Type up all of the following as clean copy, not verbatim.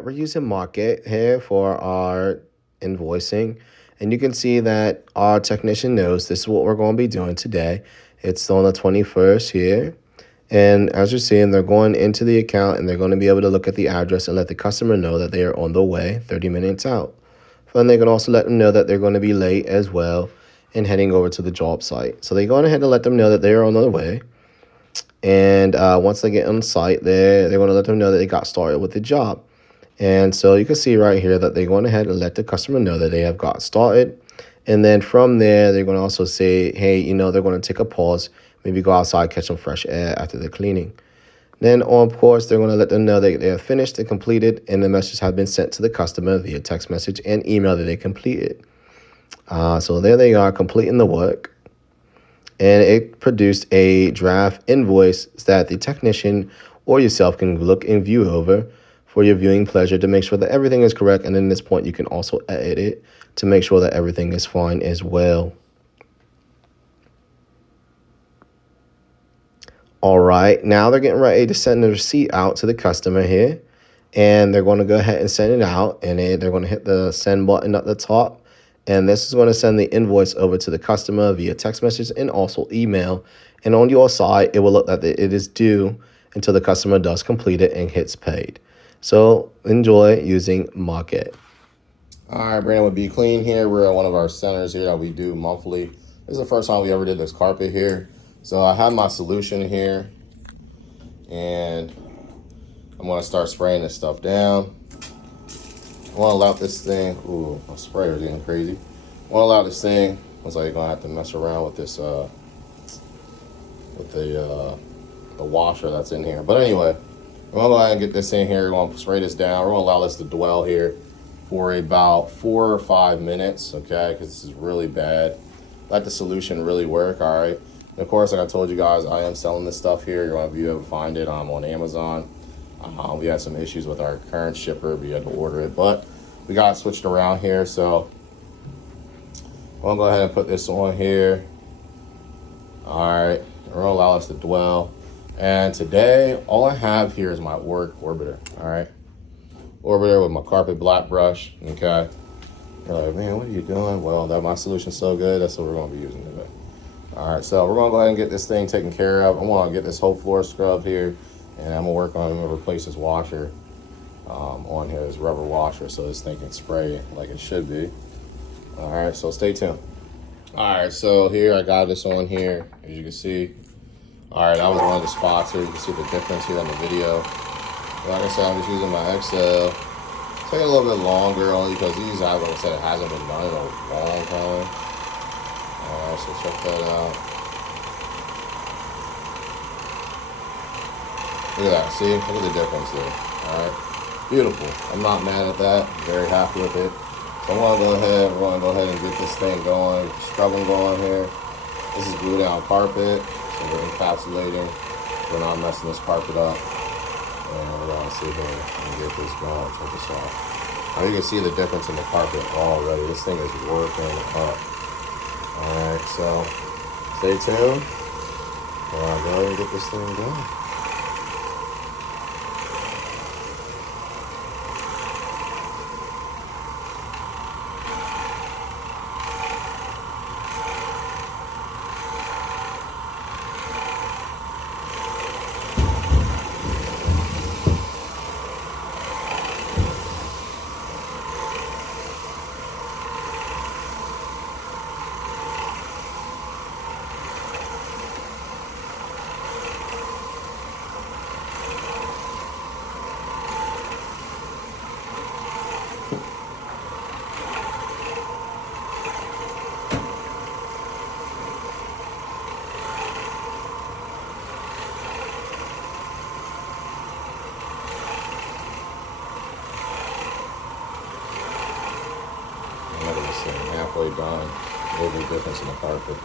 right, we're using Markate here for our invoicing. And you can see that our technician knows this is what we're going to be doing today. It's on the 21st here. And as you're seeing, they're going into the account and they're going to be able to look at the address and let the customer know that they are on the way 30 minutes out. And they can also let them know that they're going to be late as well and heading over to the job site. So they go ahead and let them know that they are on their way. And once they get on site, they're going to let them know that they got started with the job. And so you can see right here that they're going ahead and let the customer know that they have got started. And then from there, they're going to also say, hey, they're going to take a pause, maybe go outside, catch some fresh air after the cleaning. Then, of course, they're going to let them know that they have finished and completed, and the message has been sent to the customer via text message and email that they completed. So there they are completing the work. And it produced a draft invoice that the technician or yourself can look and view over for your viewing pleasure to make sure that everything is correct. And then at this point, you can also edit it to make sure that everything is fine as well. All right, now they're getting ready to send the receipt out to the customer here. And they're going to go ahead and send it out. And they're going to hit the send button at the top. And this is going to send the invoice over to the customer via text message and also email. And on your side, it will look that it is due until the customer does complete it and hits paid. So enjoy using Markate. All right, Brandon with Be Clean here. We're at one of our centers here that we do monthly. This is the first time we ever did this carpet here. So I have my solution here. And I'm going to start spraying this stuff down. I want to allow this thing, ooh, my sprayer is getting crazy. I want to allow this thing, looks like you're going to have to mess around with this, with the washer that's in here. But anyway, we're going to go ahead and get this in here. We're going to spray this down. We're going to allow this to dwell here for about 4 or 5 minutes, okay, because this is really bad. Let the solution really work, all right? And of course, like I told you guys, I am selling this stuff here. You're going to be able to find it on Amazon. We had some issues with our current shipper. We had to order it, but we got it switched around here. So I'm gonna go ahead and put this on here. All right, we're gonna allow us to dwell. And today, all I have here is my work orbiter. All right, orbiter with my carpet black brush. Okay. You're like, man, what are you doing? Well, my solution's so good. That's what we're gonna be using today. All right, so we're gonna go ahead and get this thing taken care of. I want to get this whole floor scrubbed here. And I'm gonna work on, I'm gonna replace this washer on here, this rubber washer, so this thing can spray like it should be. All right, so stay tuned. All right, so here I got this on here, as you can see. All right, that was one of the spots here. You can see the difference here on the video. Like I said, I'm just using my Excel. It's taking a little bit longer only because these, like I said, it hasn't been done in a long time. All right, so check that out. Look at that, see? Look at the difference there, all right? Beautiful. I'm not mad at that. I'm very happy with it. So we're gonna go ahead and get this thing going, scrubbing going here. This is glue down carpet, so we're encapsulating. We're not messing this carpet up. And we're gonna sit here and get this going, check this out. Now you can see the difference in the carpet already. This thing is working up. All right, so stay tuned. We're gonna go ahead and get this thing going. Halfway done. There's a difference in the carpet.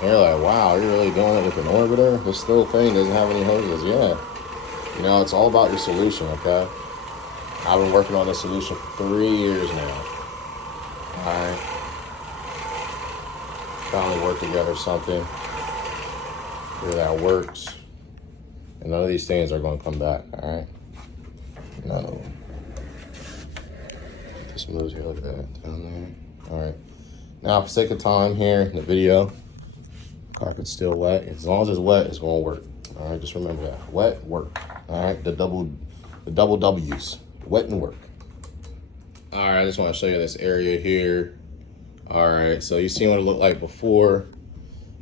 And you're like, wow, you're really doing it with an orbiter? This little thing doesn't have any hoses. Yeah. It's all about your solution, okay? I've been working on this solution for 3 years now. All right. Finally worked together something that works. And none of these things are going to come back, all right? No. This moves here like that, down there. All right. Now, for sake of time here in the video, carpet's still wet. As long as it's wet, it's gonna work. All right, just remember that. Wet, work. All right, the double W's. Wet and work. All right, I just wanna show you this area here. All right, so you see what it looked like before.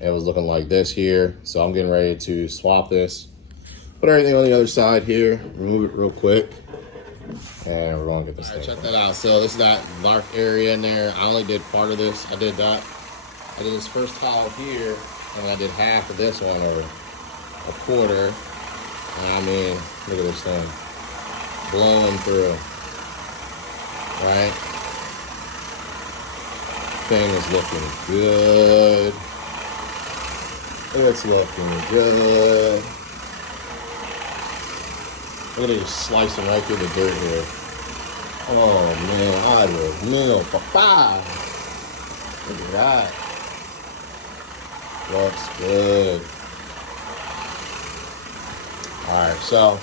It was looking like this here. So I'm getting ready to swap this. Put everything on the other side here, remove it real quick. And we're gonna get this thing. Check that out. So this is that dark area in there. I only did part of this. I did that. I did this first tile here, and I did half of this one, or a quarter. And I mean, look at this thing. Blowing through. Right? Thing is looking good. It's looking good. Look at it just slicing right through the dirt here. Oh man, I will mill papa. Look at that. Looks good. Alright, so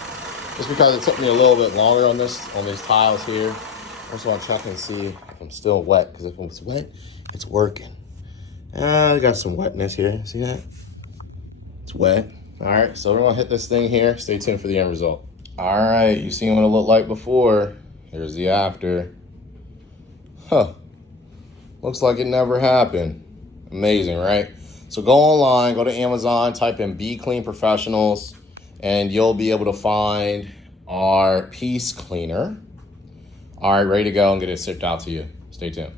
just because it took me a little bit longer on these tiles here, I just want to check and see if I'm still wet, because if it's wet, it's working. I got some wetness here. See that? It's wet. Alright, so we're gonna hit this thing here. Stay tuned for the end result. All right, you seen what it looked like before. Here's the after. Huh. Looks like it never happened. Amazing, right? So go online, go to Amazon, type in Be Clean Professionals, and you'll be able to find our piece cleaner. All right, ready to go and get it shipped out to you. Stay tuned.